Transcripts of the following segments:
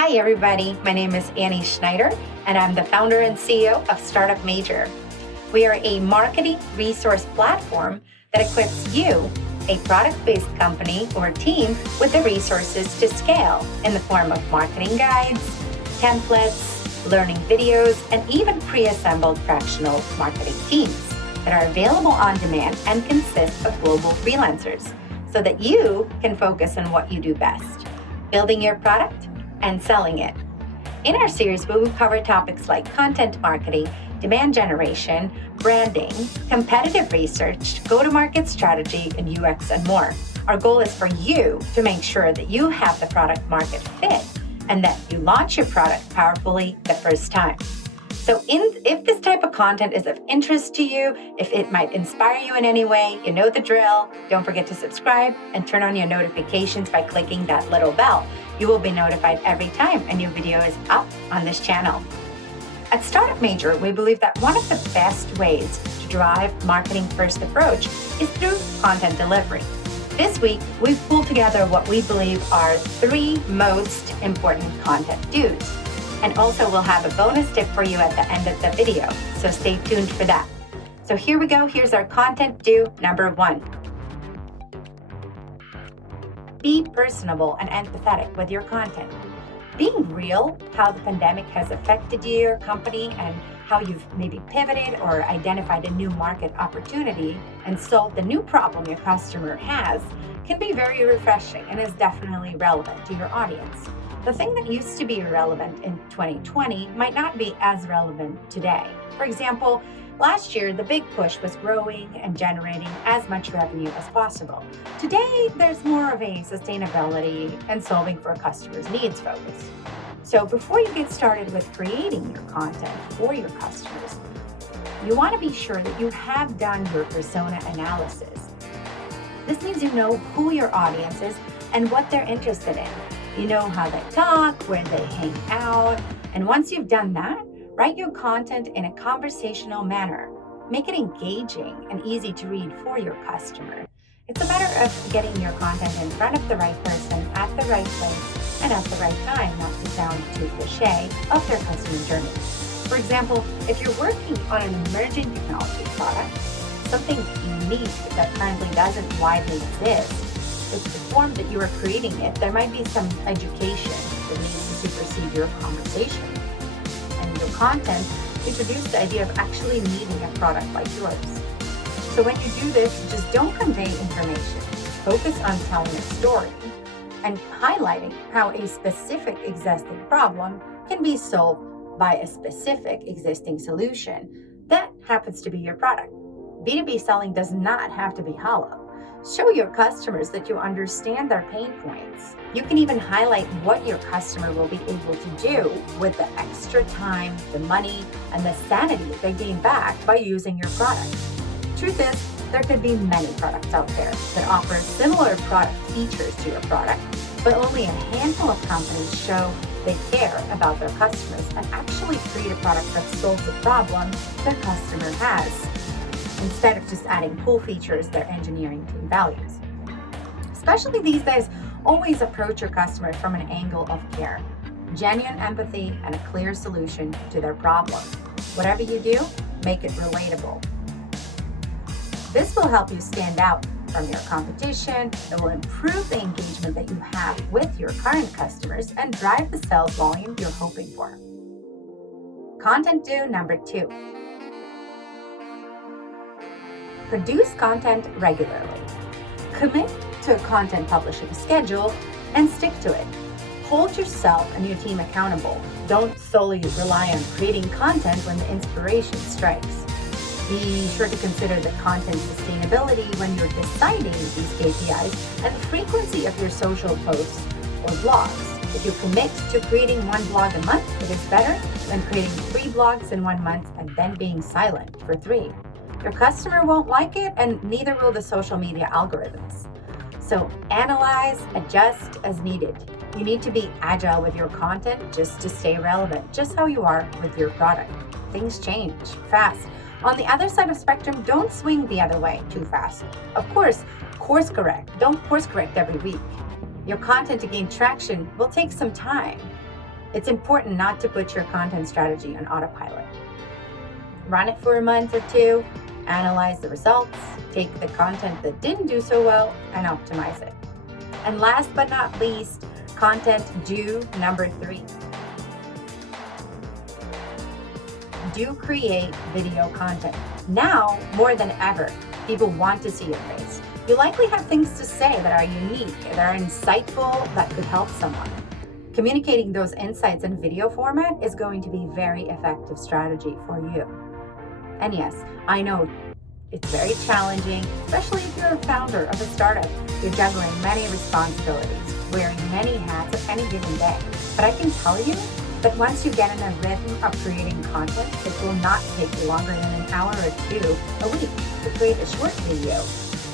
Hi, everybody. My name is Annie Schneider, and I'm the founder and CEO of Startup Major. We are a marketing resource platform that equips you, a product-based company or team, with the resources to scale in the form of marketing guides, templates, learning videos, and even pre-assembled fractional marketing teams that are available on demand and consist of global freelancers so that you can focus on what you do best, building your product and selling it. In our series, we will cover topics like content marketing, demand generation, branding, competitive research, go-to-market strategy, and UX, and more. Our goal is for you to make sure that you have the product market fit and that you launch your product powerfully the first time. So if this type of content is of interest to you, if it might inspire you in any way, you know the drill. Don't forget to subscribe and turn on your notifications by clicking that little bell. You will be notified every time a new video is up on this channel. At Startup Major, we believe that one of the best ways to drive marketing-first approach is through content delivery. This week, we've pulled together what we believe are 3 most important content do's. And also we'll have a bonus tip for you at the end of the video, so stay tuned for that. So here we go, here's our content do number 1. Be personable and empathetic with your content. Being real, how the pandemic has affected your company and how you've maybe pivoted or identified a new market opportunity and solved the new problem your customer has, can be very refreshing and is definitely relevant to your audience. The thing that used to be relevant in 2020 might not be as relevant today. For example, last year, the big push was growing and generating as much revenue as possible. Today, there's more of a sustainability and solving for customers' needs focus. So before you get started with creating your content for your customers, you want to be sure that you have done your persona analysis. This means you know who your audience is and what they're interested in. You know how they talk, where they hang out, and once you've done that, write your content in a conversational manner. Make it engaging and easy to read for your customer. It's a matter of getting your content in front of the right person at the right place and at the right time, not to sound too cliche, of their customer journey. For example, if you're working on an emerging technology product, something unique that currently doesn't widely exist, it's the form that you are creating it, there might be some education that needs to supersede your conversation. And your content introduce the idea of actually needing a product like yours. So when you do this, just don't convey information. Focus on telling a story and highlighting how a specific existing problem can be solved by a specific existing solution that happens to be your product. B2B selling does not have to be hollow. Show your customers that you understand their pain points. You can even highlight what your customer will be able to do with the extra time, the money, and the sanity they gain back by using your product. Truth is, there could be many products out there that offer similar product features to your product, but only a handful of companies show they care about their customers and actually create a product that solves the problem their customer has, instead of just adding cool features their engineering team values. Especially these days, always approach your customer from an angle of care, genuine empathy, and a clear solution to their problem. Whatever you do, make it relatable. This will help you stand out from your competition. It will improve the engagement that you have with your current customers and drive the sales volume you're hoping for. Content do number 2. Produce content regularly. Commit to a content publishing schedule and stick to it. Hold yourself and your team accountable. Don't solely rely on creating content when the inspiration strikes. Be sure to consider the content sustainability when you're deciding these KPIs and the frequency of your social posts or blogs. If you commit to creating 1 blog a month, it is better than creating 3 blogs in 1 month and then being silent for 3. Your customer won't like it, and neither will the social media algorithms. So analyze, adjust as needed. You need to be agile with your content just to stay relevant, just how you are with your product. Things change fast. On the other side of the spectrum, don't swing the other way too fast. Of course, course correct. Don't course correct every week. Your content to gain traction will take some time. It's important not to put your content strategy on autopilot. Run it for a month or two, analyze the results, take the content that didn't do so well, and optimize it. And last but not least, content do number 3. Do create video content. Now, more than ever, people want to see your face. You likely have things to say that are unique, that are insightful, that could help someone. Communicating those insights in video format is going to be a very effective strategy for you. And yes, I know it's very challenging, especially if you're a founder of a startup. You're juggling many responsibilities, wearing many hats at any given day. But I can tell you that once you get in a rhythm of creating content, it will not take longer than an hour or 2 a week to create a short video.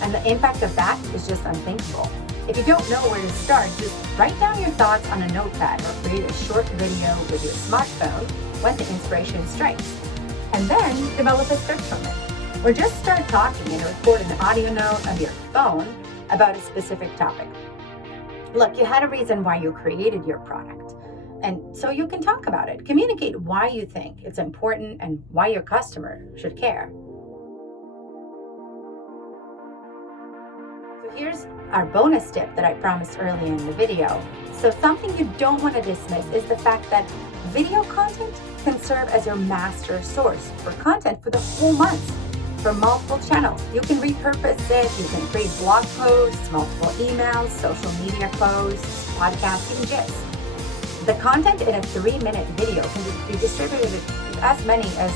And the impact of that is just unthinkable. If you don't know where to start, just write down your thoughts on a notepad or create a short video with your smartphone when the inspiration strikes. And then develop a script from it. Or just start talking and record an audio note on your phone about a specific topic. Look, you had a reason why you created your product. And so you can talk about it. Communicate why you think it's important and why your customer should care. So here's our bonus tip that I promised earlier in the video. So something you don't want to dismiss is the fact that video content can serve as your master source for content for the whole month. For multiple channels, you can repurpose it, you can create blog posts, multiple emails, social media posts, podcasts, even GIFs. The content in a 3-minute video can be distributed to as many as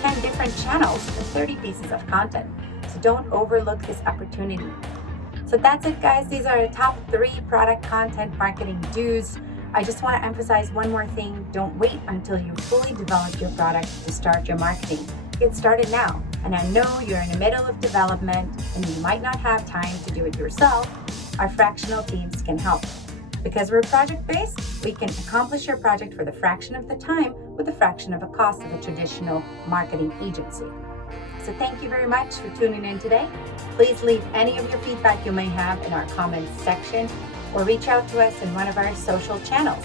10 different channels and 30 pieces of content. So don't overlook this opportunity. So that's it, guys. These are the top 3 product content marketing do's. I just want to emphasize one more thing. Don't wait until you fully develop your product to start your marketing. Get started now. And I know you're in the middle of development and you might not have time to do it yourself. Our fractional teams can help. Because we're project-based, we can accomplish your project for the fraction of the time with the fraction of the cost of a traditional marketing agency. So thank you very much for tuning in today. Please leave any of your feedback you may have in our comments section or reach out to us in one of our social channels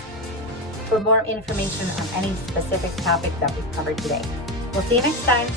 for more information on any specific topic that we've covered today. We'll see you next time.